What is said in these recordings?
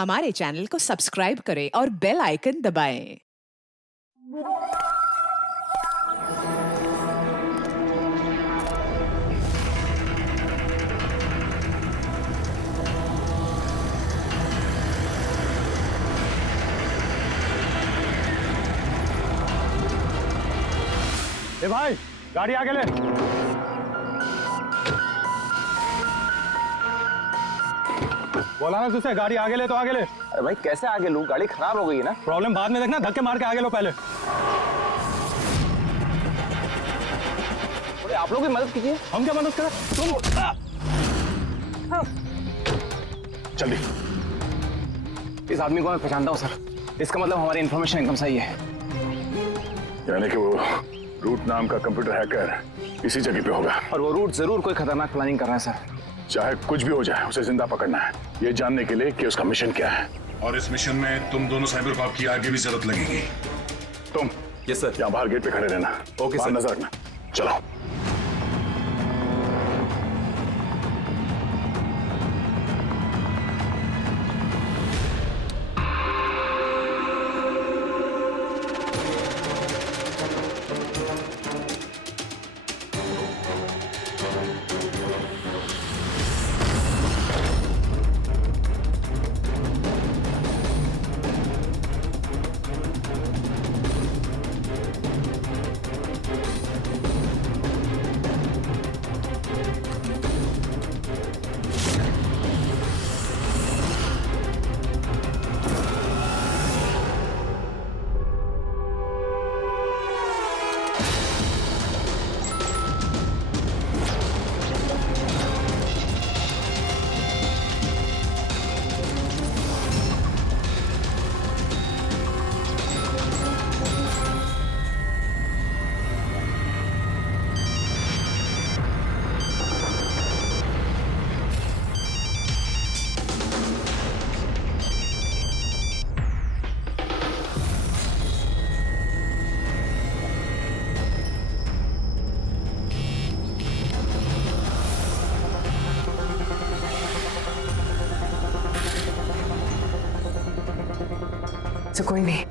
हमारे चैनल को सब्सक्राइब करें और बेल आइकन दबाएं। ए भाई, गाड़ी आगे ले। बोला ना तुझसे, गाड़ी आगे ले तो आगे ले। अरे भाई कैसे आगे लूं? गाड़ी खराब हो गई है ना। प्रॉब्लम बाद में देखना, धक्के मार के आगे लो पहले। थोड़ी आप लोग भी मदद कीजिए। हम क्या मदद करें? तुम जल्दी। इस आदमी को मैं पहचानता हूँ सर। इसका मतलब हमारी इन्फॉर्मेशन एकदम सही है। यानी कि वो रूट नाम का कंप्यूटर हैकर इसी जगह पे होगा। और वो रूट जरूर कोई खतरनाक प्लानिंग कर रहा है सर। चाहे कुछ भी हो जाए, उसे जिंदा पकड़ना है, ये जानने के लिए कि उसका मिशन क्या है। और इस मिशन में तुम दोनों साइबर कॉप की आगे भी जरूरत लगेगी। तुम यस सर। यहाँ बाहर गेट पे खड़े रहना। ओके बाहर सर। नजर रखना। चलो। तो कोई नहीं।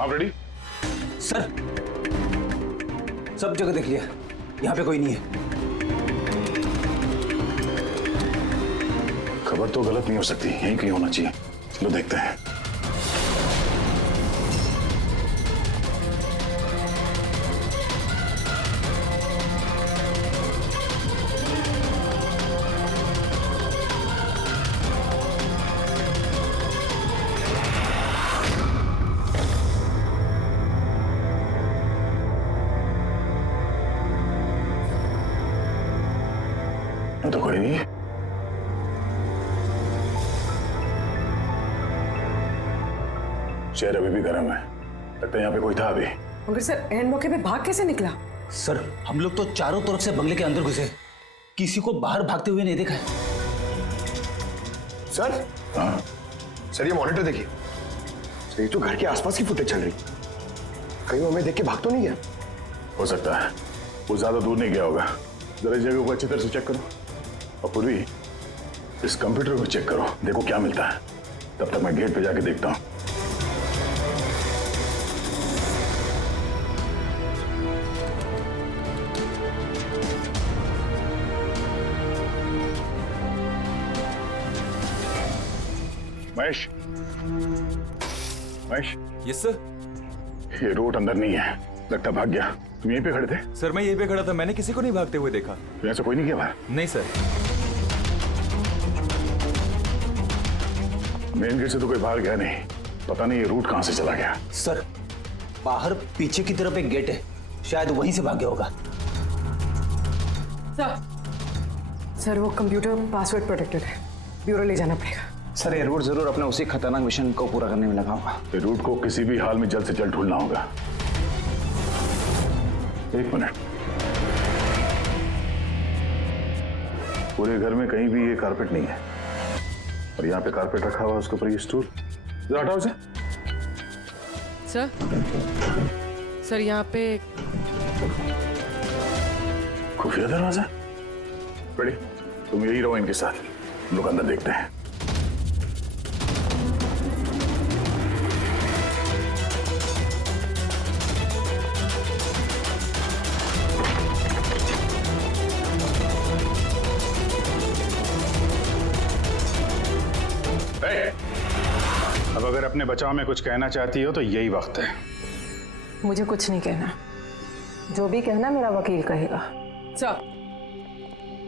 आप रेडी? सर सब जगह देख लिया, यहाँ पे कोई नहीं है। खबर तो गलत नहीं हो सकती, यहीं कहीं होना चाहिए। चलो देखते हैं। तो कोई नहीं। शहर अभी भी गर्म है, लगता है यहाँ पे कोई था अभी। मगर सर एंड मौके पे भाग कैसे निकला? सर हम लोग तो चारों तरफ से बंगले के अंदर घुसे, किसी को बाहर भागते हुए नहीं देखा है। सर हाँ, सर ये मॉनिटर देखिए। सर ये तो घर के आसपास की फुटेज चल रही, कहीं वो हमें देख के भाग तो नहीं गया? हो सकता है वो ज्यादा दूर नहीं गया होगा। जरा जगह को अच्छी तरह से चेक करो, और पूर्वी इस कंप्यूटर को चेक करो, देखो क्या मिलता है। तब तक मैं गेट पे जाके देखता हूँ। Mahesh, Mahesh, yes sir. ये रूट अंदर नहीं है, लगता भाग गया। तुम यहीं पे खड़े थे? सर मैं यहीं पे खड़ा था, मैंने किसी को नहीं भागते हुए देखा। तो ऐसा कोई नहीं किया बाहर? नहीं सर। मेन गेट से तो कोई बाहर गया नहीं, पता नहीं ये रूट कहां से चला गया। सर बाहर पीछे की तरफ एक गेट है, शायद वहीं से भाग गया होगा। सर वो कंप्यूटर पासवर्ड प्रोटेक्टेड है, ब्यूरो ले जाना पड़ेगा। सर ये रूट जरूर अपने उसी खतरनाक मिशन को पूरा करने में लगा होगा। ये रूट को किसी भी हाल में जल्द से जल्द ढूंढना होगा। एक मिनट, पूरे घर में कहीं भी ये कारपेट नहीं है और यहाँ पे कारपेट रखा हुआ है, उसके ऊपर ये स्टूल। जरा हटाओ इसे। सर यहाँ पे खुफिया दरवाजा। बड़ी, तुम यही रहो इनके साथ, हम लोग अंदर देखते हैं। अब अगर अपने बचाव में कुछ कहना चाहती हो तो यही वक्त है। मुझे कुछ नहीं कहना, जो भी कहना मेरा वकील कहेगा।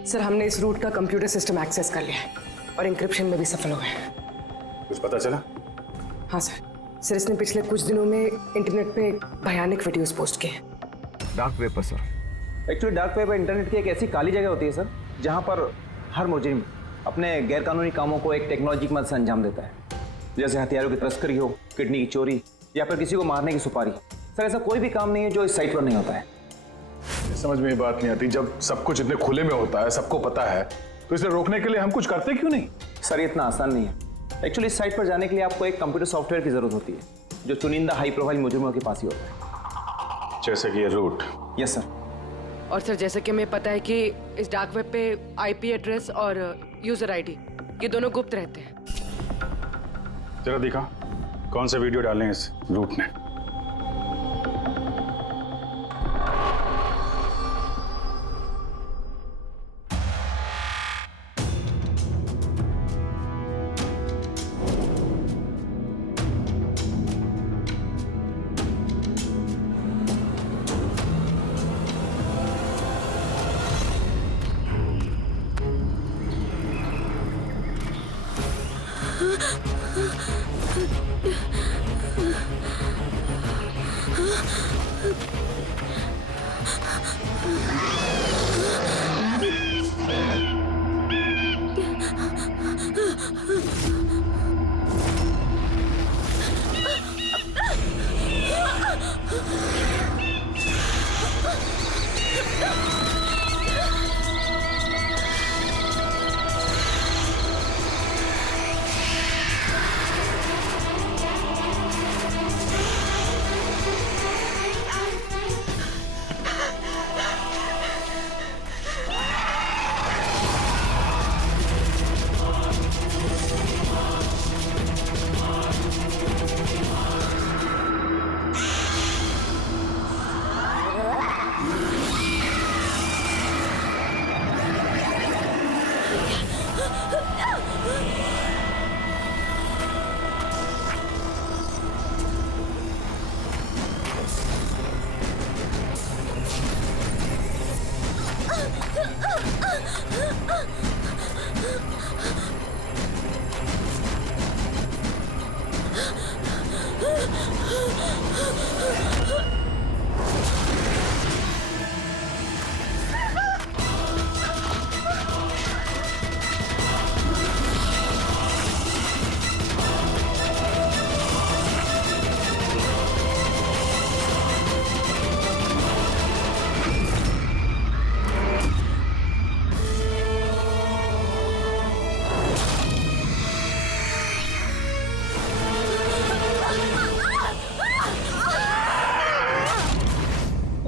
सर हमने इस रूट का कंप्यूटर सिस्टम एक्सेस कर लिया है और इंक्रिप्शन में भी सफल हो गए हैं। कुछ पता चला? हाँ सर इसने पिछले कुछ दिनों में इंटरनेट पे भयानक वीडियोस पोस्ट किए हैं। डार्क वेब पर sir. Actually dark web internet की एक ऐसी काली जगह होती है सर, जहाँ पर हर मुजरिम अपने गैरकानूनी कामों को एक टेक्नोलॉजी की मदद से अंजाम देता है, जैसे हथियारों की तस्करी हो, किडनी की चोरी या फिर किसी को मारने की सुपारी। सर ऐसा कोई भी काम नहीं है जो इस साइट पर नहीं होता है। समझ में ये बात नहीं आती, जब सब कुछ इतने खुले में होता है, सबको पता है, तो इसे रोकने के लिए हम कुछ करते क्यों नहीं? सर ये इतना आसान नहीं है। एक्चुअली इस साइट पर जाने के लिए आपको एक कंप्यूटर सॉफ्टवेयर की जरूरत होती है, जो चुनिंदा हाई प्रोफाइल मुजरिमों के पास ही होता है। जैसे कि ये रूट। Yes sir. और सर जैसे कि हमें पता है कि इस डार्क वेब पे IP एड्रेस और यूजर ID ये दोनों गुप्त रहते हैं। जरा दिखा कौन सा वीडियो डाले हैं इस रूट ने।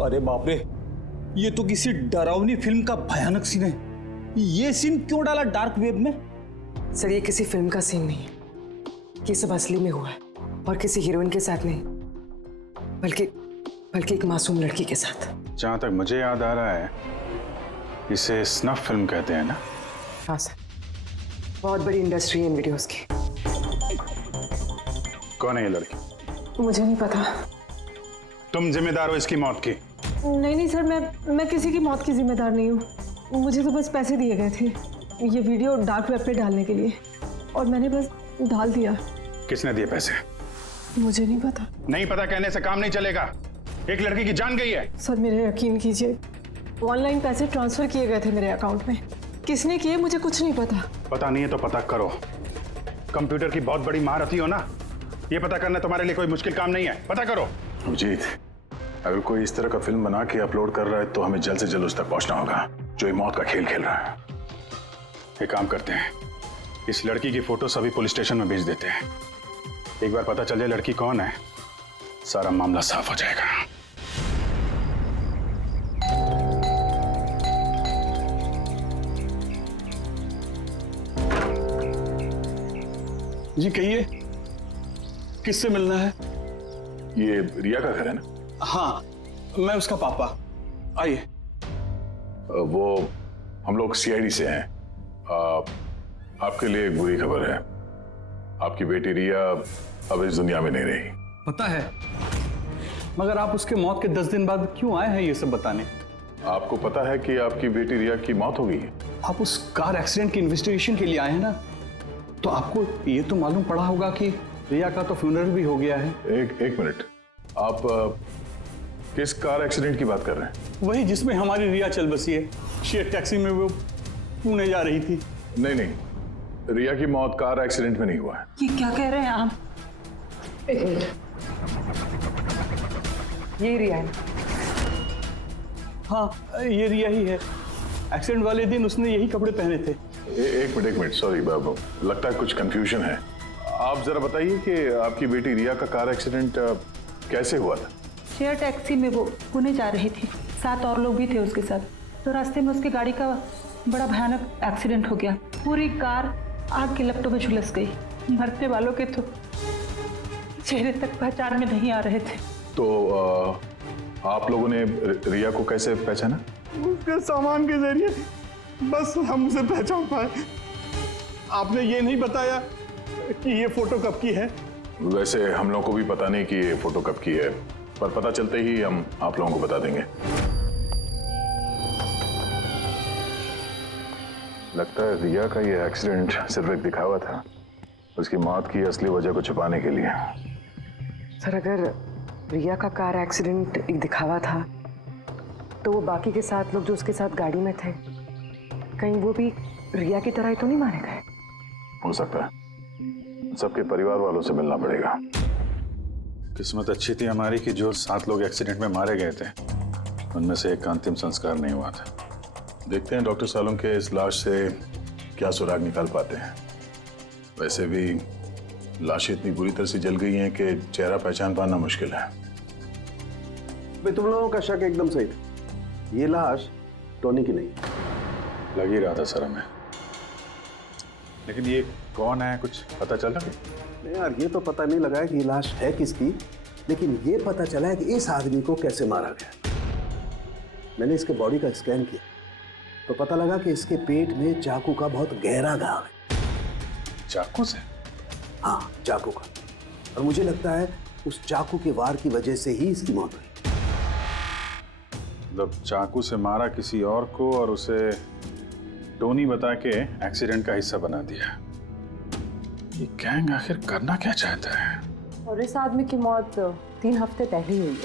अरे बाप रे, ये तो किसी डरावनी फिल्म का भयानक सीन है। ये सीन क्यों डाला डार्क वेब में? सर ये किसी फिल्म का सीन नहीं है, ये सब असली में हुआ है और किसी हीरोइन के साथ नहीं, बल्कि एक मासूम लड़की के साथ। जहां तक मुझे याद आ रहा है इसे स्नफ फिल्म कहते हैं ना? हाँ सर, बहुत बड़ी इंडस्ट्री है इन वीडियोस की। कौन है ये लड़की? मुझे नहीं पता। तुम जिम्मेदार हो इसकी मौत की? नहीं सर, मैं किसी की मौत की जिम्मेदार नहीं हूँ। मुझे तो बस पैसे दिए गए थे ये वीडियो डार्क वेब पे डालने के लिए, और मैंने बस डाल दिया। किसने दिए पैसे? मुझे नहीं पता। नहीं पता कहने से काम नहीं चलेगा। एक लड़की की जान गई है। सर मेरे यकीन कीजिए, ऑनलाइन पैसे ट्रांसफर किए गए थे मेरे अकाउंट में। किसने किए मुझे कुछ नहीं पता। पता नहीं है तो पता करो। कंप्यूटर की बहुत बड़ी महारथी हो ना, ये पता करना तुम्हारे लिए कोई मुश्किल काम नहीं है। पता करो। अभिजीत, अगर कोई इस तरह का फिल्म बना के अपलोड कर रहा है तो हमें जल्द से जल्द उस तक पहुंचना होगा जो ये मौत का खेल खेल रहा है। एक काम करते हैं, इस लड़की की फोटो सभी पुलिस स्टेशन में भेज देते हैं। एक बार पता चल जाए लड़की कौन है, सारा मामला साफ हो जाएगा। जी कहिए, किससे मिलना है? ये रिया का घर है ना? हाँ, मैं उसका पापा। आइए। वो हम लोग सीआईडी से हैं। आपके लिए एक बुरी खबर है। आपकी बेटी रिया अब इस दुनिया में नहीं रही। पता है, मगर आप उसके मौत के 10 दिन बाद क्यों आए हैं ये सब बताने? आपको पता है कि आपकी बेटी रिया की मौत हो गई है? आप उस कार एक्सीडेंट की इन्वेस्टिगेशन के लिए आए हैं ना, तो आपको ये तो मालूम पड़ा होगा कि रिया का तो फ्यूनरल भी हो गया है। एक मिनट, आप किस कार एक्सीडेंट की बात कर रहे हैं? वही जिसमें हमारी रिया चल बसी है। शेयर टैक्सी में वो पुणे जा रही थी। नहीं, रिया की मौत कार एक्सीडेंट में नहीं हुआ है। ये क्या कह रहे हैं आप? एक मिनट, ये रिया है। हाँ, ये रिया ही है। एक्सीडेंट वाले दिन उसने यही कपड़े पहने थे। एक मिनट, सॉरी बाबू, लगता है कुछ कंफ्यूजन है। आप जरा बताइए कि आपकी बेटी रिया का कार एक्सीडेंट कैसे हुआ था? शेयर टैक्सी में वो पुणे जा रही थी, 7 और लोग भी थे उसके साथ। तो रास्ते में उसकी गाड़ी का बड़ा भयानक एक्सीडेंट हो गया। पूरी कार आग की लपटों में झुलस गई। मरने वालों के तो चेहरे तक पहचान में नहीं आ रहे थे। तो आप लोगों ने रिया को कैसे पहचाना? उसके सामान के जरिए बस हम उसे पहचान पाए। आपने ये नहीं बताया कि ये फोटो कब की है? वैसे हम लोगों को भी पता नहीं कि ये फोटो कब की है, पर पता चलते ही हम आप लोगों को बता देंगे। लगता है रिया का ये एक्सीडेंट सिर्फ एक दिखावा था, उसकी मौत की असली वजह को छुपाने के लिए। सर, अगर रिया का कार एक्सीडेंट एक दिखावा था तो वो बाकी के 7 लोग जो उसके साथ गाड़ी में थे, कहीं वो भी रिया की तरह ही तो नहीं मारे गए? हो सकता है। सबके परिवार वालों से मिलना पड़ेगा। किस्मत अच्छी थी हमारी कि जो 7 लोग एक्सीडेंट में मारे गए थे उनमें से एक का अंतिम संस्कार नहीं हुआ था। देखते हैं डॉक्टर सालुंके इस लाश से क्या सुराग निकाल पाते हैं। वैसे भी लाशें इतनी बुरी तरह से जल गई हैं कि चेहरा पहचान पाना मुश्किल है। भाई तुम लोगों का शक एकदम सही था। ये लाश टोनी की नहीं। लग ही रहा था सर हमें, लेकिन ये कौन है कुछ पता चला? नहीं यार, ये तो पता नहीं लगा है कि ये लाश है किसकी, लेकिन ये पता चला है कि इस आदमी को कैसे मारा गया। मैंने इसके बॉडी का स्कैन किया तो पता लगा कि इसके पेट में चाकू का बहुत गहरा घाव है। चाकू से? हाँ, चाकू का। और मुझे लगता है उस चाकू के वार की वजह से ही इसकी मौत हुई। मतलब चाकू से मारा किसी और को और उसे टोनी बता के एक्सीडेंट का हिस्सा बना दिया। ये गैंग आखिर करना क्या चाहता है? और इस आदमी की मौत 3 हफ्ते पहले ही हुई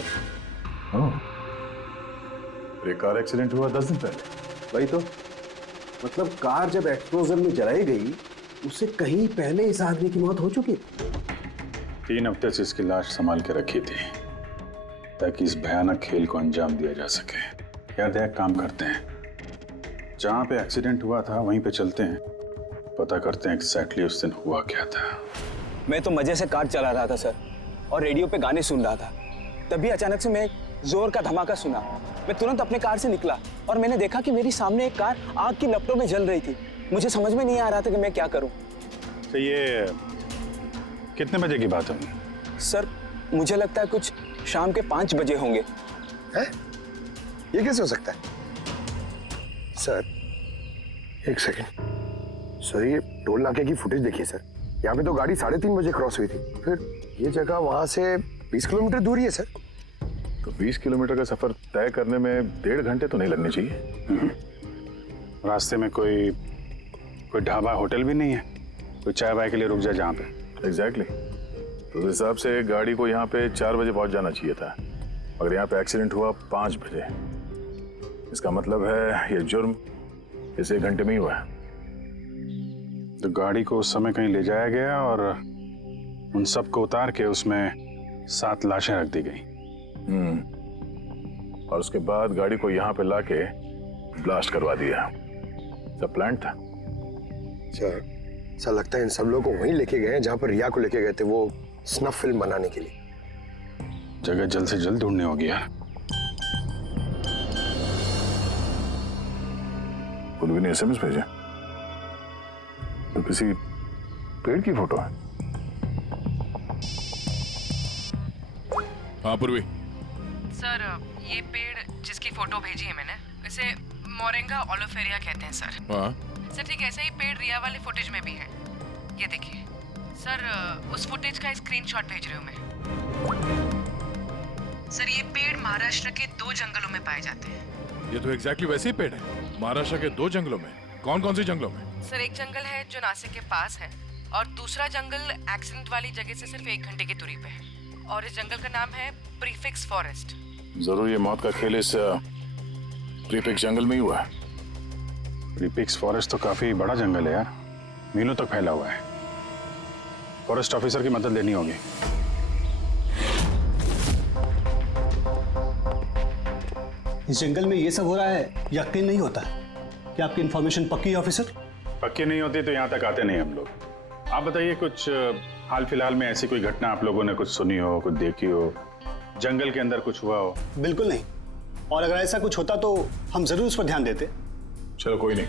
है। एक कार एक्सीडेंट हुआ 10 दिन पहले। वही तो मतलब, कार जब एक्सप्लोजन में जलाई गई उससे कहीं पहले इस आदमी की मौत हो चुकी थी। 3 हफ्ते से इसकी लाश संभाल के रखी थी ताकि इस भयानक खेल को अंजाम दिया जा सके। यार देख, काम करते हैं, जहां पे एक्सीडेंट हुआ था वहीं पे चलते हैं, पता करते हैं एग्जैक्टली उस दिन हुआ क्या था। मैं तो मजे से कार चला रहा था सर, और रेडियो पे गाने सुन रहा था। तभी अचानक से मैं एक जोर का धमाका सुना। मैं तुरंत अपने कार से निकला और मैंने देखा कि मेरी सामने एक कार आग की लपटों में जल रही थी। मुझे समझ में नहीं आ रहा था कि मैं क्या करूं। तो ये कितने बजे की बात है? सर, मुझे लगता है कुछ शाम के 5 बजे होंगे। है? ये कैसे हो सकता है? सर एक सेकंड सर, ये टोल नाके की फुटेज देखिए सर। यहाँ पे तो गाड़ी 3:30 बजे क्रॉस हुई थी। फिर ये जगह वहां से 20 किलोमीटर दूर ही है सर। तो 20 किलोमीटर का सफर तय करने में 1.5 घंटे तो नहीं लगने चाहिए। रास्ते में कोई ढाबा होटल भी नहीं है, कोई चाय वाय के लिए रुक जाए जहाँ पे। एग्जैक्टली। तो उस हिसाब से गाड़ी को यहाँ पे 4 बजे पहुँच जाना चाहिए था, मगर यहाँ पे एक्सीडेंट हुआ 5 बजे। इसका मतलब है ये जुर्म इस 1 घंटे में ही हुआ है। तो गाड़ी को उस समय कहीं ले जाया गया और उन सबको उतार के उसमें 7 लाशें रख दी गई। और उसके बाद गाड़ी को यहाँ पे लाके ब्लास्ट करवा दिया। सब प्लान था। सर, ऐसा लगता है इन सब लोगों को वहीं लेके गए हैं जहां पर रिया को लेके गए थे, वो स्नफ फिल्म बनाने के लिए। जगह जल्द से जल्द ढूंढनी होगी यार। पूर्वी ने एसएमएस भेजा तो किसी पेड़ की फोटो है। हाँ पूर्वी। सर, ये पेड़ जिसकी फोटो भेजी है मैंने, इसे मोरिंगा ओलिफेरिया कहते हैं सर। हाँ सर, ठीक ऐसा ही पेड़ रिया वाले फुटेज में भी है। ये देखिए सर, उस फुटेज का स्क्रीनशॉट भेज रही हूँ मैं। सर, ये पेड़ महाराष्ट्र के 2 जंगलों में पाए जाते हैं। ये तो एग्जैक्टली वैसे ही पेड़ है, महाराष्ट्र के 2 जंगलों में। कौन कौन से जंगलों में? सर, एक जंगल है जो नासिक के पास है और दूसरा जंगल एक्सीडेंट वाली जगह से सिर्फ 1 घंटे की दूरी पे है और इस जंगल का नाम है प्रीफिक्स फॉरेस्ट। जरूर ये मौत का खेल इस प्रीफिक्स जंगल में ही हुआ है। प्रीफिक्स फॉरेस्ट तो काफी बड़ा जंगल है यार, मीलों तक फैला हुआ है। फॉरेस्ट ऑफिसर की मदद लेनी होगी। इस जंगल में ये सब हो रहा है, यकीन नहीं होता। क्या आपकी इंफॉर्मेशन पक्की है ऑफिसर? पक्की नहीं होती तो यहाँ तक आते नहीं हम लोग। आप बताइए, कुछ हाल फिलहाल में ऐसी कोई घटना आप लोगों ने कुछ सुनी हो, कुछ देखी हो, जंगल के अंदर कुछ हुआ हो? बिल्कुल नहीं, और अगर ऐसा कुछ होता तो हम जरूर उस पर ध्यान देते। चलो कोई नहीं,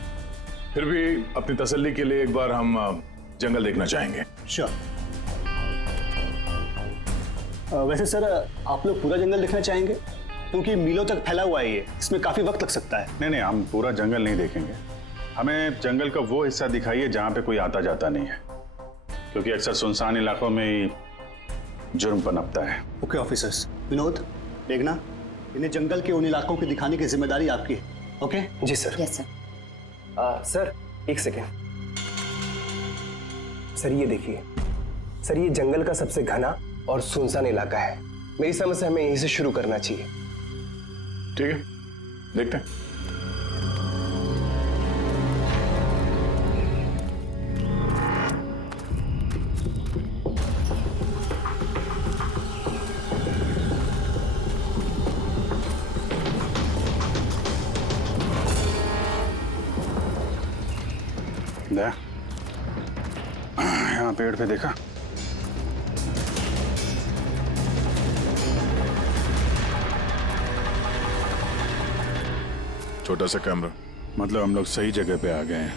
फिर भी अपनी तसल्ली के लिए एक बार हम जंगल देखना चाहेंगे। श्योर। वैसे सर, आप लोग पूरा जंगल देखना चाहेंगे? क्योंकि मीलों तक फैला हुआ है ये, इसमें काफी वक्त लग सकता है। नहीं, हम पूरा जंगल नहीं देखेंगे। हमें जंगल का वो हिस्सा दिखाइए जहाँ पे कोई आता जाता नहीं है, क्योंकि अक्सर सुनसान इलाकों में ही जुर्म पनपता है। Okay officers. विनोद, देखना, इन्हें जंगल के उन इलाकों की दिखाने की जिम्मेदारी आपकी है। ओके? जी सर। Yes sir. सर, एक सेकेंड। सर, ये देखिए सर, ये जंगल का सबसे घना और सुनसान इलाका है। मेरी समझ से हमें यहीं से शुरू करना चाहिए। ठीक है, देखते हैं। यहाँ पेड़ पे देखा? छोटा सा कैमरा। मतलब हम लोग सही जगह पे आ गए हैं।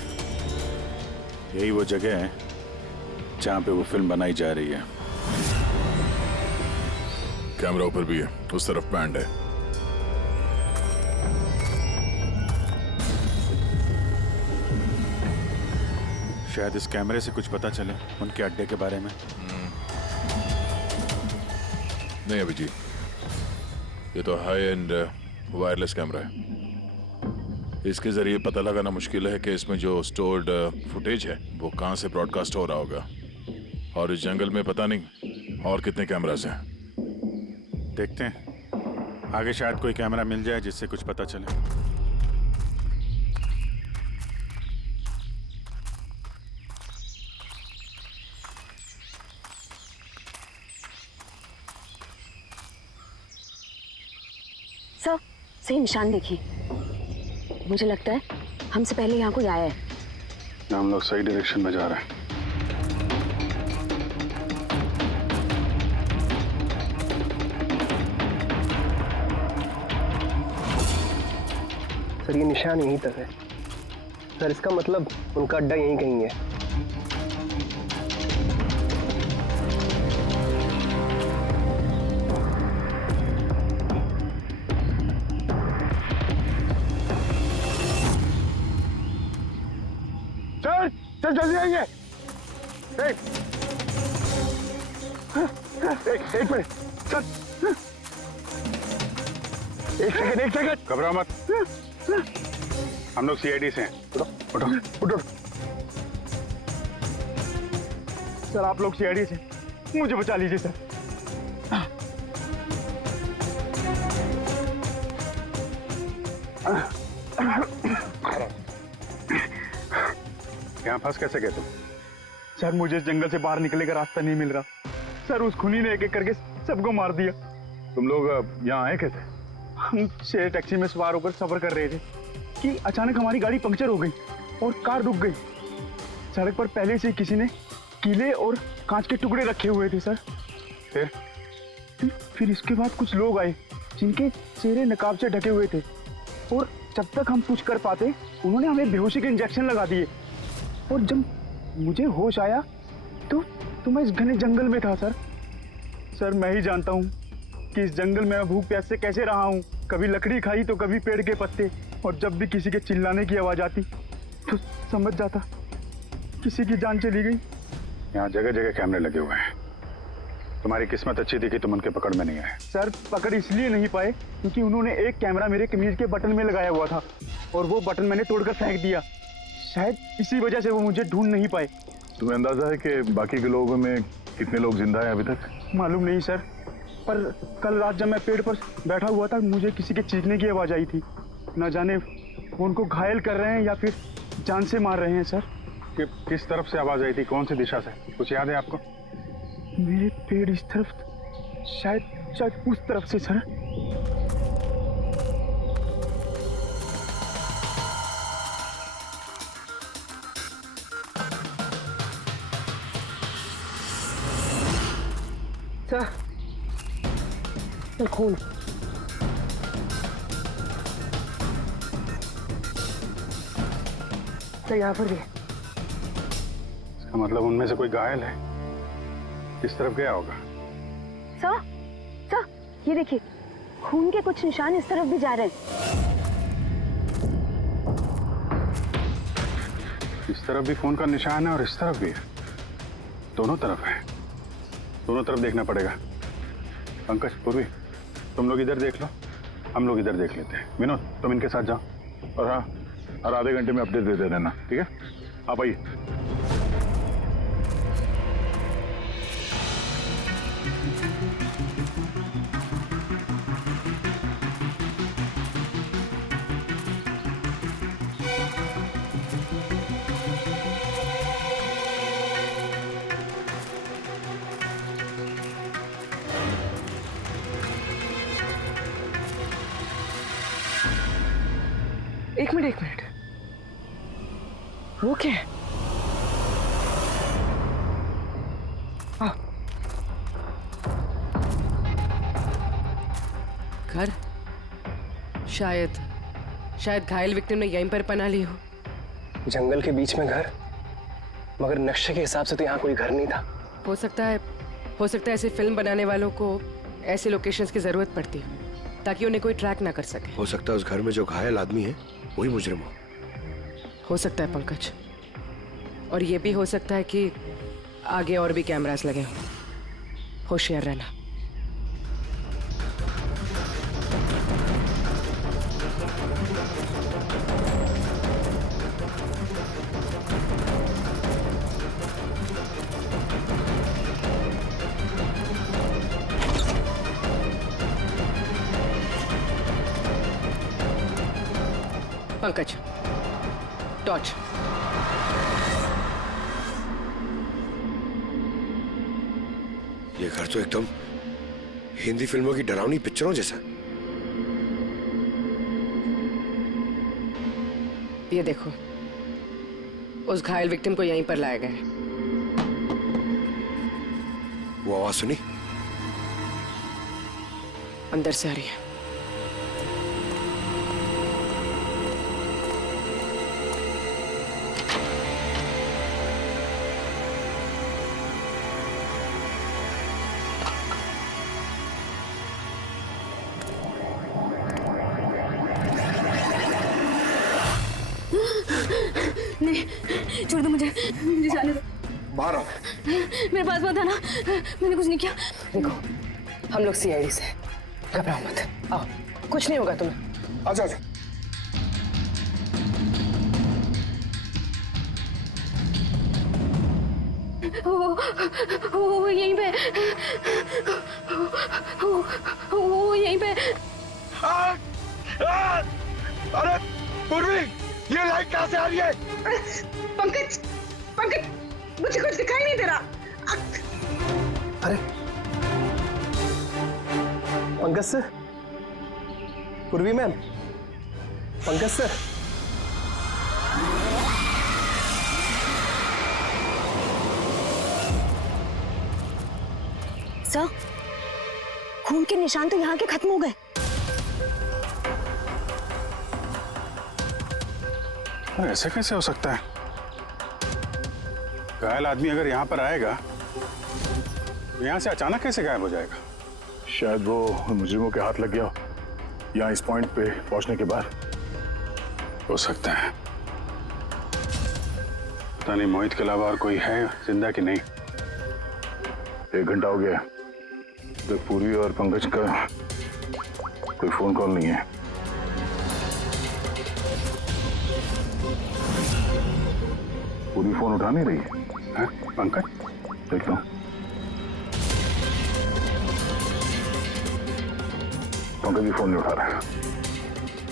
यही वो जगह है जहाँ पे वो फिल्म बनाई जा रही है। कैमरा ऊपर भी है, उस तरफ बैंड है। शायद इस कैमरे से कुछ पता चले उनके अड्डे के बारे में। नहीं अभिजीत, ये तो हाई एंड वायरलेस कैमरा है। इसके जरिए पता लगाना मुश्किल है कि इसमें जो स्टोर्ड फुटेज है वो कहाँ से ब्रॉडकास्ट हो रहा होगा, और इस जंगल में पता नहीं और कितने कैमरास हैं। देखते हैं, आगे शायद कोई कैमरा मिल जाए जिससे कुछ पता चले। सर, सही निशान देखिए। मुझे लगता है हमसे पहले यहाँ कोई आया है। हम लोग सही डायरेक्शन में जा रहे हैं। सर, ये निशान यहीं तक है। सर, इसका मतलब उनका अड्डा यहीं कहीं है। चल जल्दी आइए। एक मिनट सर, एक सेकंड। घबराओ मत, हम लोग सीआईडी से हैं। उठो उठो। सर, आप लोग सीआईडी से, मुझे बचा लीजिए सर। यहाँ यहाँ फंस कैसे गए तुम? सर मुझे इस जंगल से बाहर निकलने का रास्ता नहीं मिल रहा। सर उस खूनी ने एक एक करके सबको मार दिया। तुम लोग यहाँ आए कैसे? हम शेयर टैक्सी में सवार होकर सफर कर रहे थे कि अचानक हमारी गाड़ी पंक्चर हो गई और कार रुक गई। सड़क पर पहले से किसी ने कीले और कांच के टुकड़े रखे हुए थे सर। फिर इसके बाद कुछ लोग आए जिनके चेहरे नकाब से ढके हुए थे और जब तक हम कुछ कर पाते उन्होंने हमें बेहोशी के इंजेक्शन लगा दिए। और जब मुझे होश आया तो मैं इस घने जंगल में था सर। सर मैं ही जानता हूँ कि इस जंगल में मैं भूख प्यास से कैसे रहा हूँ। कभी लकड़ी खाई तो कभी पेड़ के पत्ते, और जब भी किसी के चिल्लाने की आवाज आती तो समझ जाता किसी की जान चली गई। यहाँ जगह जगह कैमरे लगे हुए हैं। तुम्हारी किस्मत अच्छी थी कि तुम उनके पकड़ में नहीं आए। सर पकड़ इसलिए नहीं पाए क्योंकि उन्होंने एक कैमरा मेरे कमीज के बटन में लगाया हुआ था और वो बटन मैंने तोड़कर फेंक दिया। शायद इसी वजह से वो मुझे ढूंढ नहीं पाए। तुम्हें अंदाजा है कि बाकी के लोगों में कितने लोग जिंदा हैं अभी तक? मालूम नहीं सर, पर कल रात जब मैं पेड़ पर बैठा हुआ था मुझे किसी के चीखने की आवाज आई थी। न जाने वो उनको घायल कर रहे हैं या फिर जान से मार रहे हैं सर। किस तरफ से आवाज आई थी? कौन सी दिशा से? कुछ याद है आपको? मेरे पेड़ इस तरफ, शायद उस तरफ से सर। सर खून। तो यहाँ पर भी है। इसका मतलब उनमें से कोई घायल है। किस तरफ गया होगा? सर ये देखिए, खून के कुछ निशान इस तरफ भी जा रहे हैं। इस तरफ भी खून का निशान है और इस तरफ भी है। दोनों तरफ है। दोनों तरफ देखना पड़ेगा। पंकज, पूर्वी, तुम लोग इधर देख लो, हम लोग इधर देख लेते हैं। विनोद, तुम इनके साथ जाओ और हाँ, हर आधे घंटे में अपडेट दे देना, ठीक है? आप आइए। एक मिनट, वो क्या है? घर? शायद घायल विक्टिम ने यहीं पर पनाह ली हो। जंगल के बीच में घर, मगर नक्शे के हिसाब से तो यहाँ कोई घर नहीं था। हो सकता है ऐसे फिल्म बनाने वालों को ऐसे लोकेशंस की जरूरत पड़ती है ताकि उन्हें कोई ट्रैक ना कर सके। हो सकता है उस घर में जो घायल आदमी है वही मुजरिम हो सकता है पंकज, और ये भी हो सकता है कि आगे और भी कैमरास लगे हों। होशियार रहना। पंकज, टॉर्च। ये घर तो एकदम हिंदी फिल्मों की डरावनी पिक्चरों जैसा। ये देखो, उस घायल विक्टिम को यहीं पर लाया गया है। वो आवाज सुनी? अंदर से आ रही है। नहीं, छोड़ दो मुझे जाने दो। बाहर आओ। मेरे पास मत आना, मैंने कुछ नहीं किया। देखो, हम लोग सीआईडी से, घबराओ मत। आओ, कुछ नहीं होगा तुम्हें। आजा। वो यहीं पे, वो यहीं पे। अरे पूर्वी, ये लाइट कहाँ से आ रही है? पंकज, पंकज मुझे कुछ दिखाई नहीं दे रहा। अरे पंकज सर, पूर्वी मैम, पंकज सर। सर, खून के निशान तो यहाँ के खत्म हो गए। ऐसे कैसे हो सकता है? घायल आदमी अगर यहाँ पर आएगा तो यहाँ से अचानक कैसे गायब हो जाएगा? शायद वो मुजरिमों के हाथ लग गया हो, यहाँ इस पॉइंट पे पहुंचने के बाद। हो सकता है। पता नहीं मोहित के अलावा और कोई है जिंदा कि नहीं। 1 घंटा हो गया तो पूर्वी और पंकज का कोई फोन कॉल नहीं है। पूरी फोन उठा नहीं रही है। पंकज देखता हूँ। पंकज भी फोन नहीं उठा रहा है।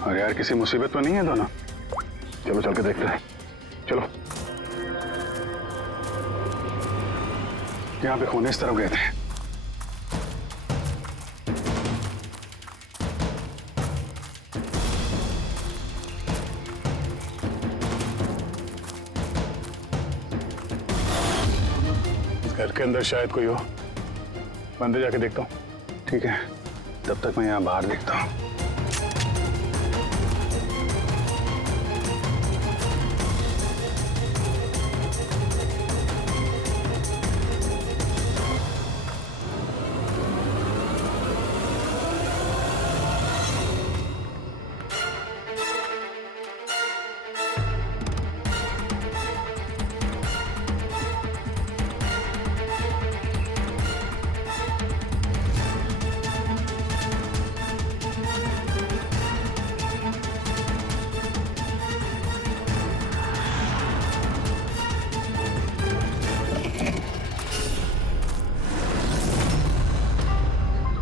और यार किसी मुसीबत तो नहीं है दोनों? चलो चल के देखते हैं। चलो। यहाँ पे खून इस तरफ गए थे। घर के अंदर शायद कोई हो। मैं अंदर जाके देखता हूँ। ठीक है, तब तक मैं यहाँ बाहर देखता हूँ।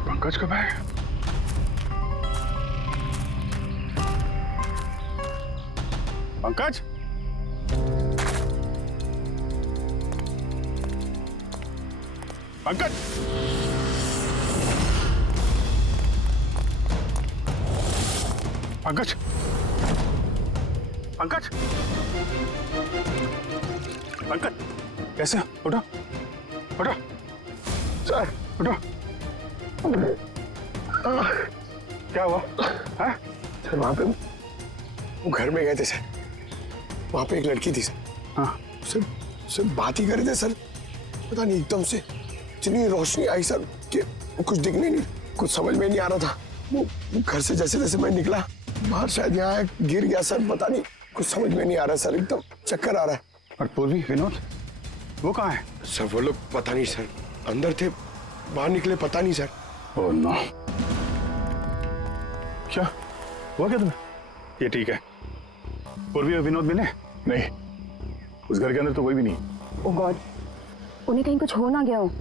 पंकज कब है? पंकज, पंकज, पंकज, पंकज, पंकज, कैसे? उठो, उठो, सर उठो। क्या हुआ? हाँ? सर वहाँ पे वो घर में गए थे सर। वहाँ पे एक लड़की थी सर। हाँ सर बात ही कर रहे थे सर। पता नहीं एकदम से इतनी रोशनी आई सर कि कुछ दिखने नहीं, कुछ समझ में नहीं आ रहा था। वो घर से जैसे जैसे मैं निकला बाहर, शायद यहाँ गिर गया सर। पता नहीं, कुछ समझ में नहीं आ रहा सर, एकदम चक्कर आ रहा है। और पूर्वी, विनोद, वो कहाँ है? सर वो लोग पता नहीं सर, अंदर थे, बाहर निकले पता नहीं सर। Oh no. क्या हुआ क्या तुम्हें? ये ठीक है। पूर्वी और विनोद मिले? नहीं, उस घर के अंदर तो कोई भी नहीं। ओह गॉड, उन्हें कहीं कुछ हो ना गया हो।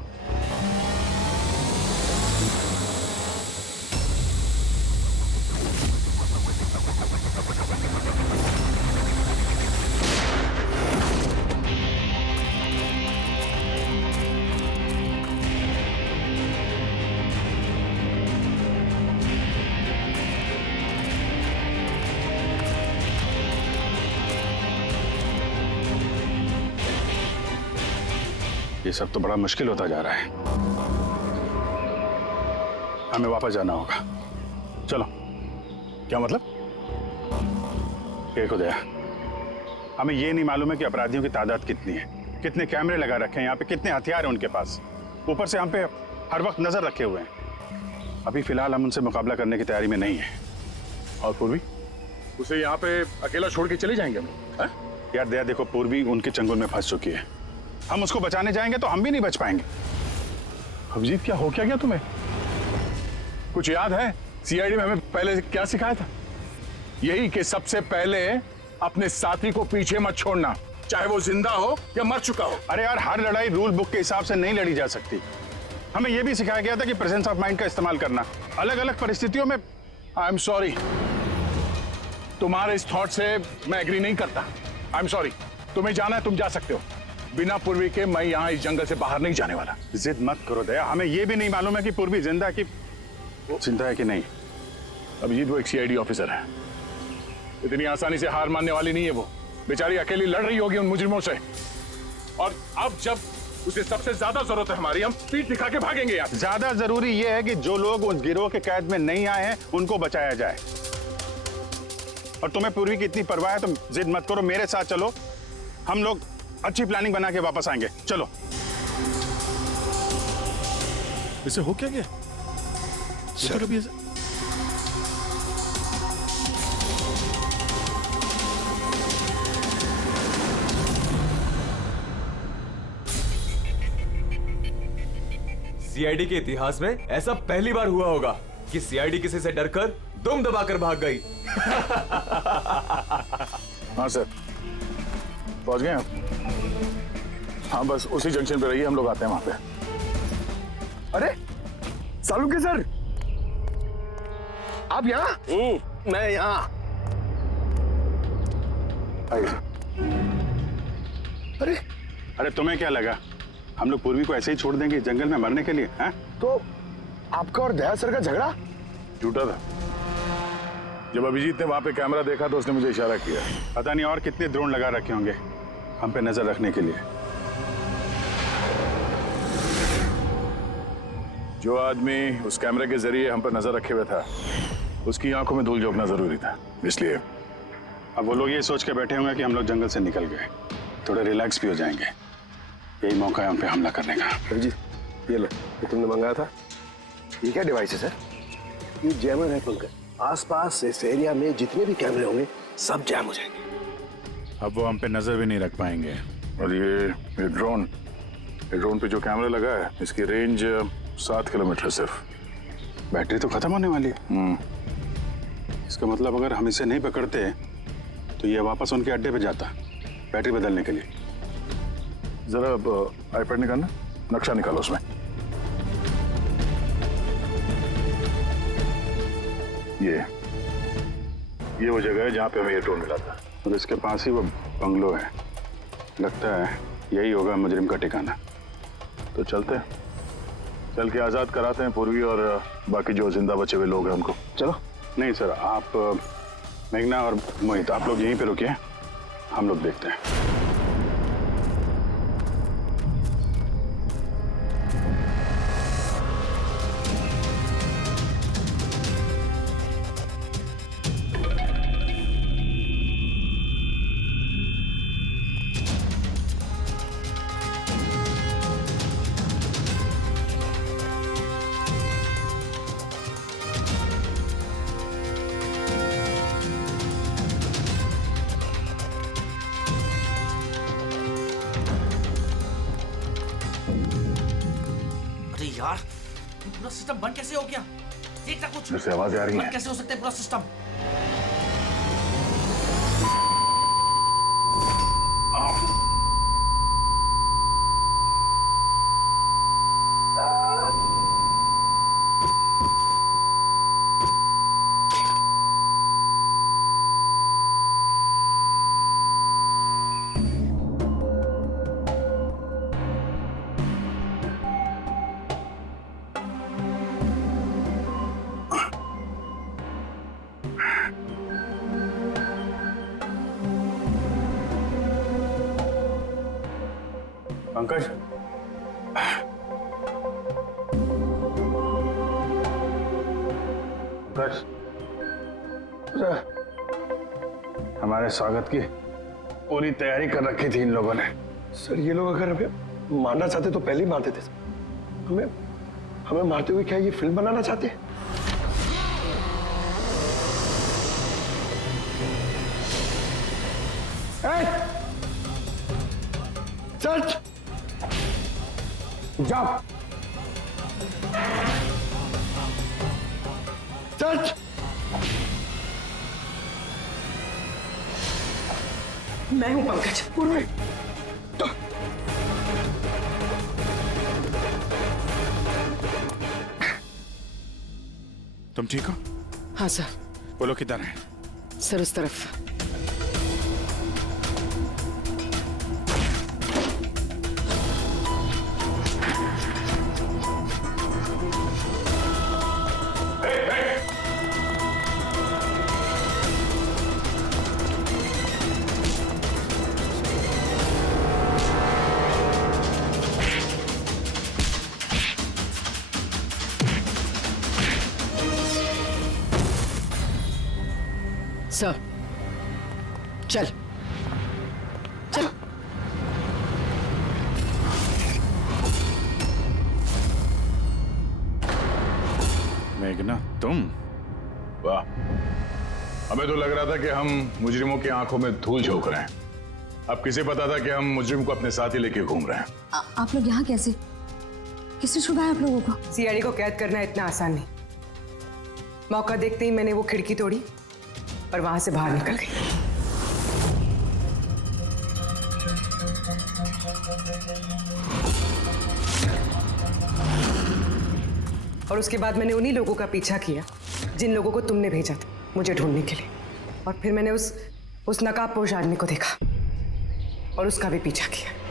ये सब तो बड़ा मुश्किल होता जा रहा है। हमें वापस जाना होगा। चलो। क्या मतलब? देखो दया, हमें ये नहीं मालूम है कि अपराधियों की तादाद कितनी है, कितने कैमरे लगा रखे हैं यहाँ पे, कितने हथियार हैं उनके पास। ऊपर से हम पे हर वक्त नजर रखे हुए हैं। अभी फिलहाल हम उनसे मुकाबला करने की तैयारी में नहीं है। और पूर्वी, उसे यहाँ पे अकेला छोड़ के चले जाएंगे हम? यार दया देखो, पूर्वी उनके चंगुल में फंस चुकी है। हम उसको बचाने जाएंगे तो हम भी नहीं बच पाएंगे। अभिजीत, क्या हो क्या गया तुम्हें? कुछ याद है सीआईडी में हमें पहले क्या सिखाया था? यही कि सबसे पहले अपने साथी को पीछे मत छोड़ना, चाहे वो जिंदा हो या मर चुका हो। अरे यार, हर लड़ाई रूल बुक के हिसाब से नहीं लड़ी जा सकती। हमें यह भी सिखाया गया था कि प्रेजेंस ऑफ माइंड का इस्तेमाल करना, अलग अलग परिस्थितियों में। आई एम सॉरी, तुम्हारे इस थॉट से मैं एग्री नहीं करता। I am sorry. तुम्हें जाना है, तुम जा सकते हो। बिना पूर्वी के मैं यहाँ इस जंगल से बाहर नहीं जाने वाला। जिद मत करो दया, हमें ये भी नहीं मालूम है कि पूर्वी जिंदा की जिंदा है कि नहीं। अभिजीत वो एक सीआईडी ऑफिसर है, इतनी आसानी से हार मानने वाली नहीं है। वो बेचारी अकेली लड़ रही होगी उन मुजरिमों से, और अब जब उसे सबसे ज्यादा जरूरत है हमारी, हम पीठ दिखा के भागेंगे यहाँ से। ज्यादा जरूरी ये है कि जो लोग उस गिरोह के कैद में नहीं आए हैं उनको बचाया जाए। और तुम्हें पूर्वी की इतनी परवाह है तो जिद मत करो, मेरे साथ चलो, हम लोग अच्छी प्लानिंग बना के वापस आएंगे। चलो। इसे हो क्या गया? सर अभी सीआईडी के इतिहास में ऐसा पहली बार हुआ होगा कि सीआईडी किसी से डरकर दुम दबाकर भाग गई। हाँ सर, पहुंच गए आप? हाँ बस उसी जंक्शन पे रहिए, हम लोग आते हैं वहां पे। अरे सालुंके सर, आप यहाँ? मैं यहाँ। अरे अरे तुम्हें क्या लगा हम लोग पूर्वी को ऐसे ही छोड़ देंगे जंगल में मरने के लिए? हैं? तो आपका और दया सर का झगड़ा झूठा था। जब अभिजीत ने वहां पे कैमरा देखा तो उसने मुझे इशारा किया। पता नहीं और कितने ड्रोन लगा रखे होंगे हम पे नजर रखने के लिए। जो आदमी उस कैमरे के जरिए हम पर नजर रखे हुए था, उसकी आंखों में धूल झोंकना जरूरी था, इसलिए। अब वो लोग ये सोच के बैठे होंगे कि हम लोग जंगल से निकल गए, थोड़े रिलैक्स भी हो जाएंगे। यही मौका है हम पे हमला करने का। अभिजीत ये लो, ये तुमने मंगाया था। ये क्या डिवाइस है सर? ये जैमर है पंकज। आसपास इस एरिया में जितने भी कैमरे होंगे सब जैम हो जाएंगे। अब वो हम पे नजर भी नहीं रख पाएंगे। और ये ड्रोन पे जो कैमरा लगा है, इसकी रेंज 7 किलोमीटर सिर्फ। बैटरी तो खत्म होने वाली है। इसका मतलब अगर हम इसे नहीं पकड़ते तो ये वापस उनके अड्डे पे जाता बैटरी बदलने के लिए। जरा आईपैड निकालना, नक्शा निकालो उसमें। ये वो जगह है जहाँ पे हमें ये ड्रोन मिला था, और इसके पास ही वो बंगलो है। लगता है यही होगा मुजरिम का ठिकाना। तो चलते हैं, चल के आजाद कराते हैं पूर्वी और बाकी जो जिंदा बचे हुए लोग हैं उनको। चलो। नहीं सर, आप मेघना और मोहित आप लोग यहीं पे रुकिए, हम लोग देखते हैं। यार पूरा सिस्टम बंद कैसे हो गया? देखना कुछ। जैसे आवाजें आ रही हैं। कैसे हो सकता है पूरा सिस्टम? पंकज, पंकज, हमारे स्वागत की पूरी तैयारी कर रखी थी इन लोगों ने। सर ये लोग अगर हमें मारना चाहते तो पहले ही मार देते। हमें मारते हुए क्या ये फिल्म बनाना चाहते हैं? सर्च जाओ, सर्च। मैं हूं पंकज। पूर्वी, तुम ठीक हो? हाँ सर। वो लोग किधर हैं? सर उस तरफ। सर चल चल। मेघना तुम? वाह, हमें तो लग रहा था कि हम मुजरिमों की आंखों में धूल झोंक रहे हैं। अब किसे पता था कि हम मुजरिम को अपने साथ ही लेके घूम रहे हैं। आप लोग यहाँ कैसे? किसने छुड़ाया आप लोगों को? सीआईडी को कैद करना इतना आसान नहीं। मौका देखते ही मैंने वो खिड़की तोड़ी और वहां से बाहर निकल गई। और उसके बाद मैंने उन्हीं लोगों का पीछा किया जिन लोगों को तुमने भेजा था मुझे ढूंढने के लिए। और फिर मैंने उस नकाबपोश आदमी को देखा और उसका भी पीछा किया।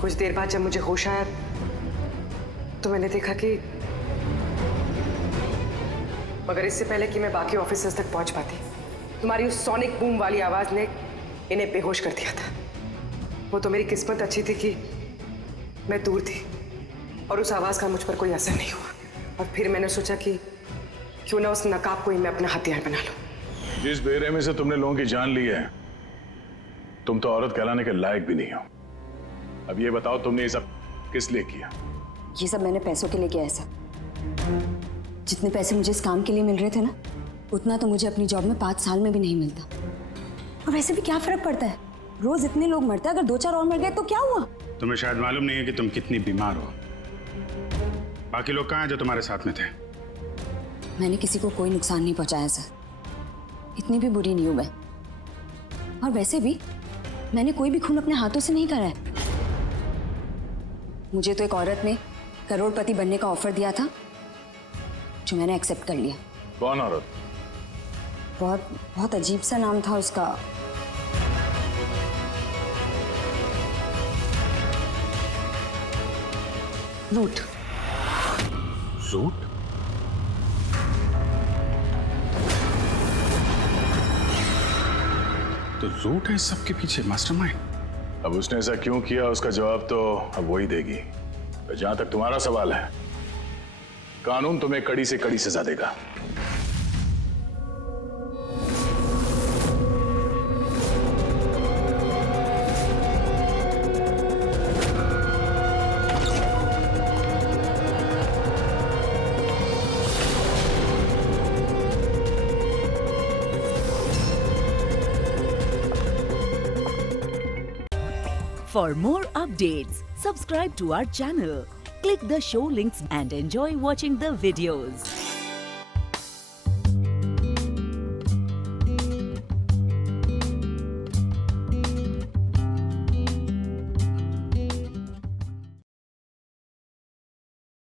कुछ देर बाद जब मुझे होश आया तो मैंने देखा कि मगर इससे पहले कि मैं बाकी ऑफिसर्स तक पहुंच पाती, तुम्हारी उस सोनिक बूम वाली आवाज ने इन्हें बेहोश कर दिया था। वो तो मेरी किस्मत अच्छी थी कि मैं दूर थी और उस आवाज का मुझ पर कोई असर नहीं हुआ। और फिर मैंने सोचा कि क्यों ना उस नकाब को ही मैं अपना हथियार बना लूं। जिस बेरहमी से तुमने लोगों की जान ली है, तुम तो औरत कहलाने के लायक भी नहीं हो। अब ये बताओ, तुमने ये सब किस लिए किया? ये सब मैंने पैसों के लिए किया है सर। जितने पैसे मुझे इस काम के लिए मिल रहे थे ना, उतना तो मुझे अपनी जॉब में 5 साल में भी नहीं मिलता। और वैसे भी क्या फर्क पड़ता है, रोज इतने लोग मरते हैं, अगर 2-4 और मर गए तो क्या हुआ? तुम्हें शायद मालूम नहीं है कि तुम कितनी बीमार हो। बाकी लोग कहाँ हैं जो तुम्हारे साथ में थे? मैंने किसी को कोई नुकसान नहीं पहुंचाया सर, इतनी भी बुरी नहीं हूं मैं। और वैसे भी मैंने कोई भी खून अपने हाथों से नहीं करा है। मुझे तो एक औरत ने करोड़पति बनने का ऑफर दिया था जो मैंने एक्सेप्ट कर लिया। कौन औरत? बहुत अजीब सा नाम था उसका। रूट। रूट? तो रूट है इस सब के पीछे मास्टरमाइंड। अब उसने ऐसा क्यों किया, उसका जवाब तो अब वही देगी। तो जहां तक तुम्हारा सवाल है, कानून तुम्हें कड़ी से कड़ी सजा देगा। For more updates, subscribe to our channel, click the show links and enjoy watching the videos.